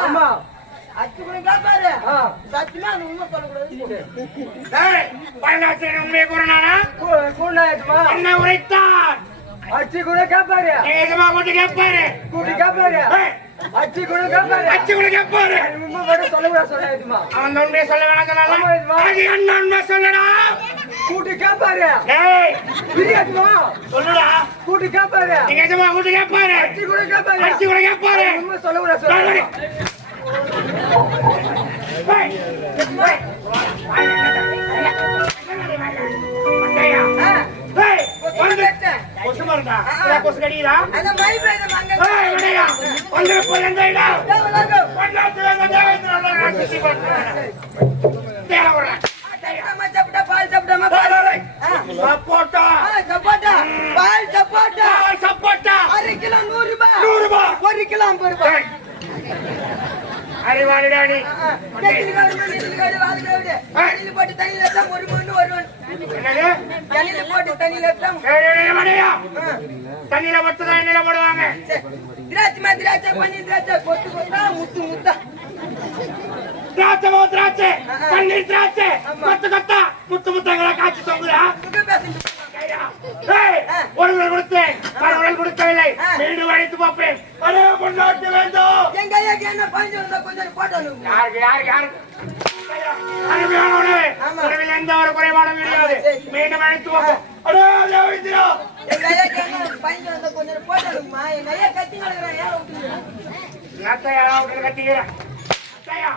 ஆமா உண்மையை? கூண்டாயிட்டுமா என்ன உரைத்தான் அச்சி கூட கேப்பாரு. ஏகமா கொண்டு கேட்பாரு கூட்டி கேப்பாரு. அச்சி கூட கேப்பாரு. அச்சு கூட கேட்பாரு உண்மை மட்டும் சொல்லக்கூடாது சொன்னாயிட்டுமா அவன் உண்மையை சொல்ல வேணாம் இதுவா. அது என்ன உண்மை சொல்லடா? கூட்டி கேப்பாரு. ஏய். பிரியாட்டுமா சொல்லுடா. கூட்டி கேப்பாரு. நீங்க எஜமா கூட்டு கேட்பாரு அச்சி கூட கேப்பாரு. அச்சு கூட கேட்பாரு உண்மை சொல்லக்கூடாது சொன்னாரு ஏய், விடுறேன். சாப்பிடாம சாப்பிட்டா. சப்போட்டா. பால் சப்போட்டா சப்போட்டா. அரை கிலோ நூறு ரூபாய் நூறு ரூபாய். ஒரு கிலோ ஐம்பது ரூபாய். அறிவாளிடா நீ. போட்டு தண்ணியில ஒரு மணி வருவன் போட்டு தண்ணியில தண்ணியில மட்டும்தான் எண்ணெயில போடுவாங்க திராட்சை திராட்சை பண்ணி திராட்சை கொத்து கொத்தா முத்து முத்தா. திராட்சை திராட்சை. பன்னீர் திராட்சை. கொத்து கொத்தா முத்து முத்தங்களா மீண்டும் அழைத்து பார்ப்போம் அடே, என்ன பஞ்சு வந்தா கொஞ்சம் போட்டோம்மா எங்க ஐயா கத்தி நடக்கிறான் ஏன் விட்டுருங்க அத்தை யாராவது விட்டு கத்திக்கிறேன் அத்தையா.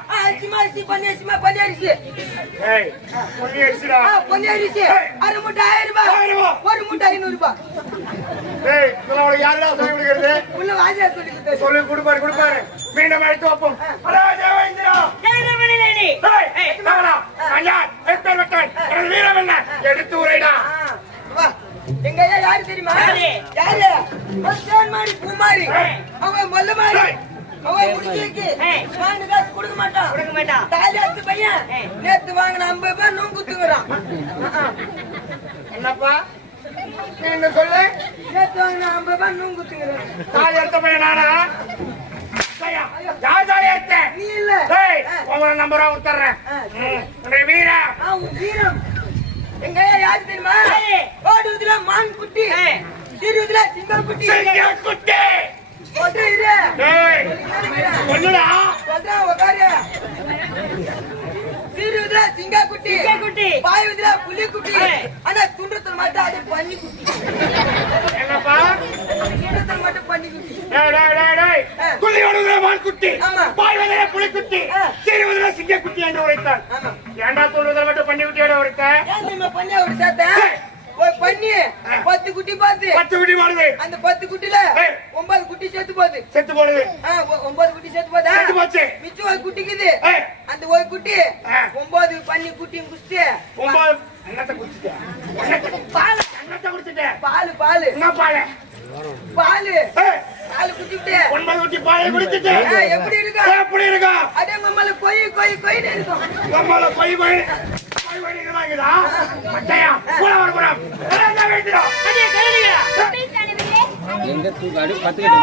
ஒரு மூட்டை ஐநூறு ரூபாய். ஏய், இதெல்லாம் உனக்கு யாருடா சொல்லி கொடுக்கறது? உள்ள வாஜியா சொல்லி. சொல்லி கொடுப்பாரு கொடுப்பாரு. மீண்டும் அழைத்து வைப்போம். எடுத்து உரைடா. வா. எங்க ஐயா யாரு தெரியுமா? யாரு? ஒரு தேன் மாதிரி பூ மாதிரி அவன் மல்ல மாதிரி. அவன் முடிச்சுக்கு வாங்க காசு கொடுக்க மாட்டான் கொடுக்க மாட்டான் தாலி அத்து பையன். நேத்து வாங்கின ஐம்பது பேர் நூன் குத்துக்கிறான் என்னப்பா? நீ என்ன சொல்லு? நேத்து வாங்கின ஐம்பது பேர் நூன் குத்துக்கிறான் தாலி எடுத்த பையன் நானா? ஐயா, யார் தாலி எடுத்த? நீ இல்ல. ஏய், உங்க நம்பரா கொடுத்துறேன் ம், உன்னுடைய வீரா வீரம். எங்க யாரு தெரியுமா? ஓடுவதுல மான் குட்டி. சிறுவதுல சிங்கம் குட்டி. சிங்கம் குட்டி. ஒன்று இரு. சொல்லுடா சொல்றேன் சிறுவதுல சிங்க குட்டி குட்டி. பாயுதுல புலி குட்டி ஆனா துண்டத்துல மட்டும் அது பன்னி குட்டி என்னப்பா? துண்டத்துல மட்டும் பன்னி குட்டி டேய், டேய், டேய், டேய். துள்ளி ஓடுகிற மான் குட்டி ஆமா. பாய்வதிலே புலிக்குட்டி. ஆ. சிறுவதிலே சிங்க குட்டி என்று உரைத்தான் ஏன்டா துள்ளுதல் மட்டும் பண்ணி குட்டியோட உரைத்த? ஏன் ஒரு சேர்த்தேன் ஒரு பண்ணி பத்து குட்டி பார்த்து. பத்து குட்டி மாடுது அந்த பத்து குட்டில. ஒன்பது குட்டி செத்து போகுது. செத்து போடுது ஒன்பது குட்டி செத்து போதா செத்து போச்சு. மிச்சம் ஒரு குட்டிக்குது. அந்த ஒரு குட்டி. ஒன்பது பண்ணி குட்டி குடிச்சு ஒன்பது என்னத்தை குடிச்சிட்ட என்னத்தை- பால். என்னத்தை குடிச்சிட்ட பால் பால். என்ன பாலை? பால். பால் குடிச்சுட்டு. ஒன்பது குட்டி பாலை குடிச்சிட்டு. எப்படி இருக்கா? எப்படி இருக்கா? அதே மம்மல கொய் கொய் கொய்னு இருக்கும். நம்மள போய் போய் இருக்குதா மட்டையா போல வர போறோம் எல்லாம் வைக்கிறோம் அடே கரடிகளா எங்க தூக்காடு? பத்துக்கிட்டு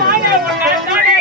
நானே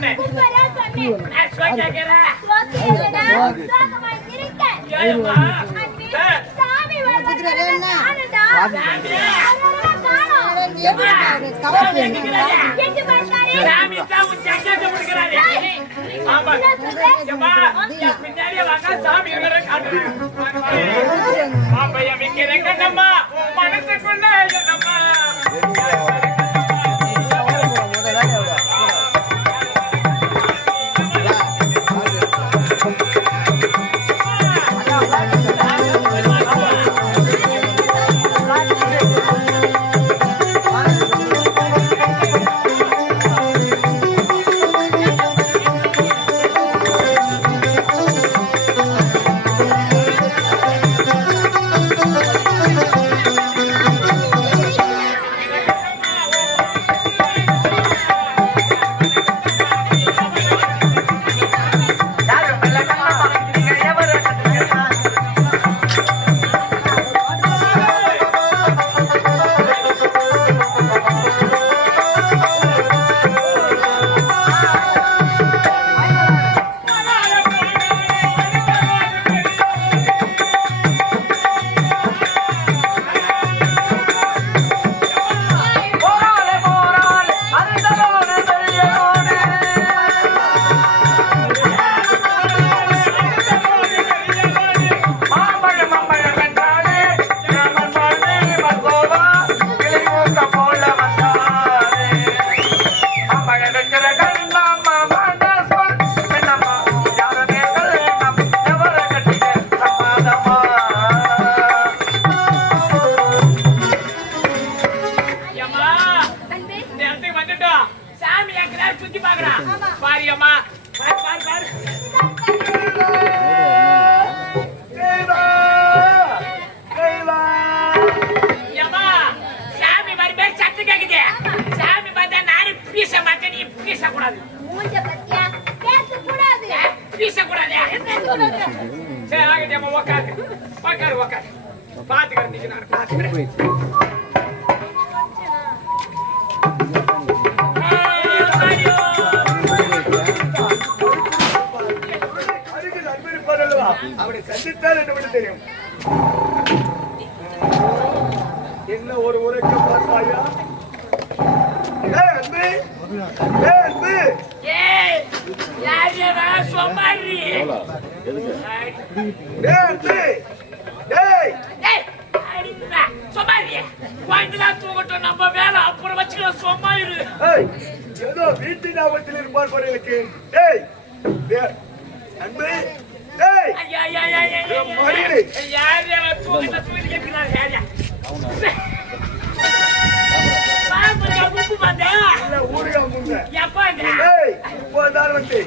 சொன்னேன். பின்னாடியே வாங்க. சாமி காட்டுறேன் மனசுக்குள்ள சுத்தி பாக்குறான் பாரியம்மா தெரியும். என்ன ஒரு உரைக்க பார்த்தாயா ஏ அன்பு. ஏ அன்பு. நம்ம வேலை அப்புறம் வச்சுக்கலாம் சும்மா இரு ஏதோ வீட்டு ஞாபகத்தில் இருப்பார் பாருங்களுக்கு அன்பு.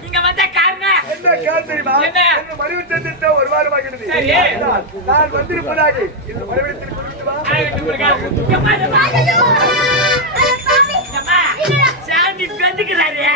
இங்க வந்த காரணம் என்ன கேள்வி தெரியுமா? என்ன? மறைவு செஞ்சுட்டு ஒரு வாரம் ஆகிறது நான் வந்திருப்பதாக? இந்த மறைவு திருப்பி சாமி வந்துக்கிறாரு